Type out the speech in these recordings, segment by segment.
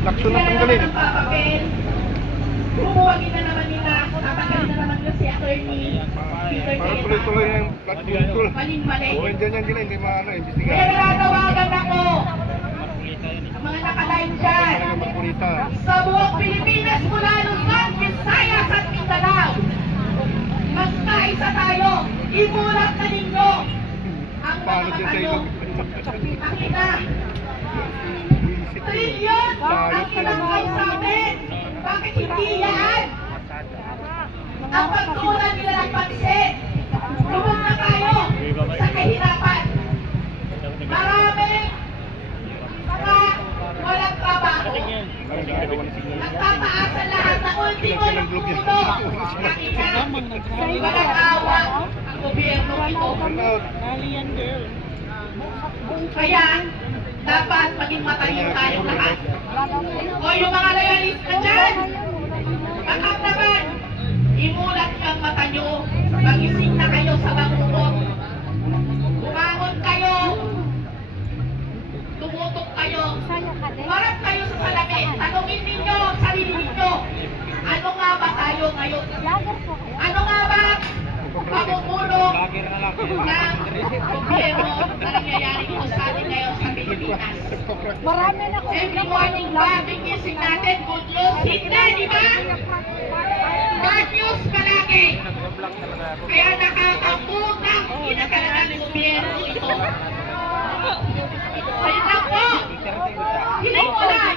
Lakson na tanggalin. Bumuwagin na naman nila. Tatanggalin na naman nila si attorney. Para tuloy-tuloy yung plot control. Maling-mali. Kung hindi yan hindi maano, Kaya imbestigahan. natawagan ako. Ang mga nakalive dyan. Talaga magkunita. Sa buong Pilipinas mula Luzon, Visayas at Mindanao. Magkaisa tayo. Imulat na ninyo ang mga Paano dyan sa ilog? Nakita. Trilyon ang tinangay sa amin. Bakit hindi yan? Ang pagtuunan nila ng pansin. Lubog na tayo sa kahirapan. Maraming mga walang trabaho. Nagtataas ang lahat ng ultimo yung puno. Nakita, walang awa ang gobyerno ito. Kaya, dapat maging matayo tayong lahat. O yung mga loyalista dyan, bakit naman, imulat kang mata nyo, magising na kayo sa bangungot. Bumangon kayo, tumutok kayo, marap kayo sa salamin, tanongin ninyo ang sarili ninyo, ano nga ba tayo ngayon? Ano nga ba pamumulong ng gobyerno na nangyayari ko sa atin ngayon sa Pilipinas? Marami na ko. Every morning ba, gising natin, good news, hindi, di ba? Bad news palagi. Kaya nakakapunang inakala ng gobyerno ito. Ayun lang po. Hindi ko lang.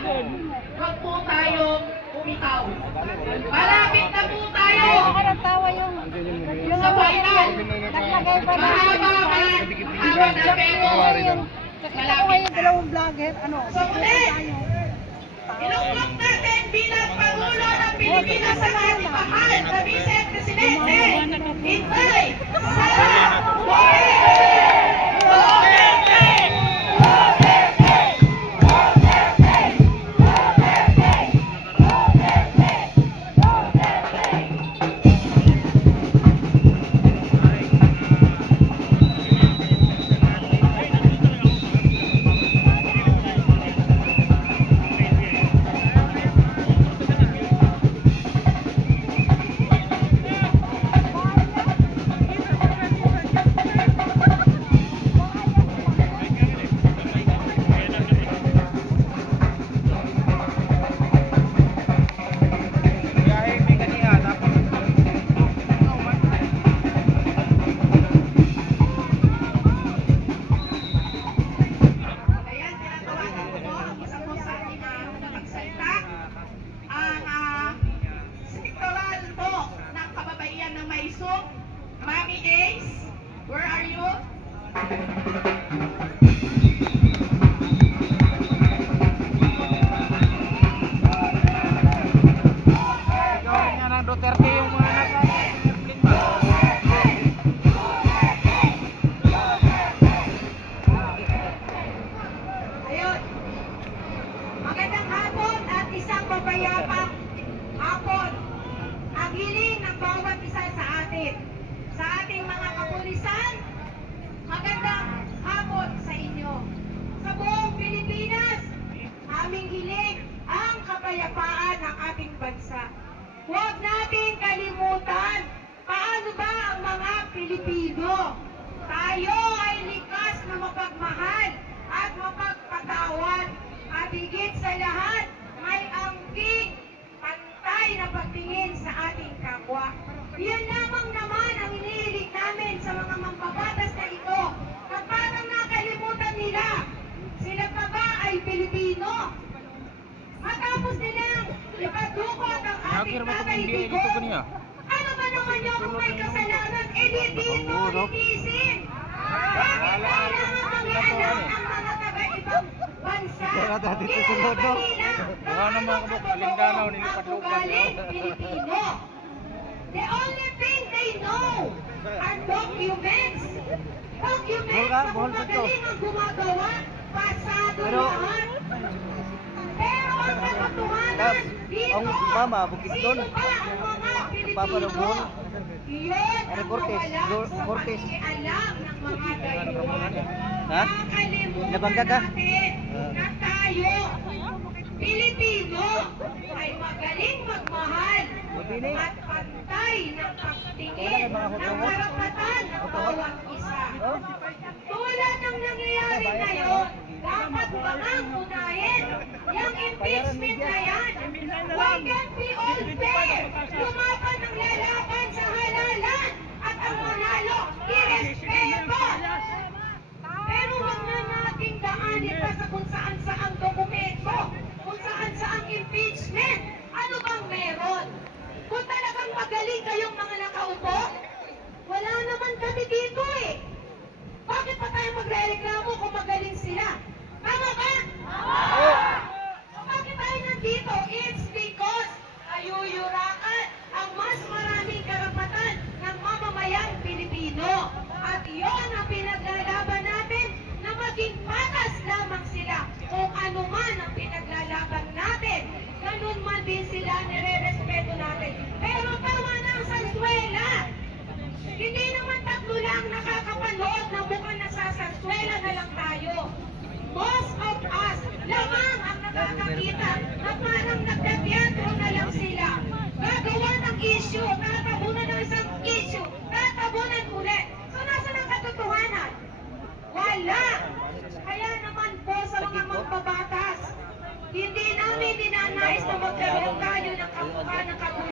Huwag po tayong umitaw. Malapit na po tayo. Tawa yung Sa final. naglagay ba na Mahaba na pero Nakatawa yung dalawang vlogger, ano? So muli, inuklok natin bilang Pangulo ng Pilipinas sa ating mahal na Vice Presidente, Inday Sara Duterte! Ayan, tinatawagan ko po ang isa po sa ating magsalita, ang sektoral po ng kababaihan ng Maisog, Mami Ace, where are you? Gawin nga ng Duterte yung mga nasa airplane ba? Ayun. Magandang hapon at isang mapayapang hapon. Ang hiling ng bawat isa sa atin. Sa ating mga kapulisan, magandang hapon sa inyo. Sa buong Pilipinas, aming hiling ang kapayapaan ng ating bansa. Huwag nating kalimutan paano ba ang mga Pilipino. Tayo ay likas na mapagmahal at mapagpatawad. At higit sa lahat, may angking pantay na pagtingin sa ating kapwa. Yan lamang naman ang inihilig namin sa mga mambabatas na ito na parang nakalimutan nila. Sila pa ba ay Pilipino? Matapos nilang ipadukot ang ating tatay digong, ano ba naman yung kung may kasalanan? Eh di dito, litisin! Bakit kailangan mangialam ang mga taga-ibang bansa? Mukha naman ako, Alindanaw, nilipat-lupat. Pilipino. The only thing they know are documents. Documents na kung magaling ang gumagawa, pasado lahat. Pero ang katotohanan dito, sino ba ang mga Pilipino? Iyon ang kawalan sa pakialam ng mga gayon. Nakalimutan natin na tayo, Pilipino, at pantay ng pagtingin ng karapatan ng bawat isa. Tulad ng nangyayari ngayon, dapat bangang unahin yung impeachment na yan. Why can't we all fair? Lumaban ng lalaban sa halalan at ang manalo, irespeto. Pero wag na nating daanin pa sa kung saan-saang dokumento, kung saan-saang impeachment. Ano bang meron? Kung talagang magaling kayong mga nakaupo, wala naman kami dito eh. Bakit pa tayo magre-reklamo kung magaling sila? Tama ba? Bakit tayo nandito? It's because ayuyurakan ang mas maraming karapatan ng mamamayang Pilipino. At iyon ang pinaglalaban natin na maging patas lamang sila. Kung ano man ang pinaglalaban natin, ganun man din sila nire-respeto natin. Pero tama na ang sanswela. Hindi naman tatlo lang nakakapanood na mukhang nasasaswela na lang tayo. Most of us lamang ang nakakakita na parang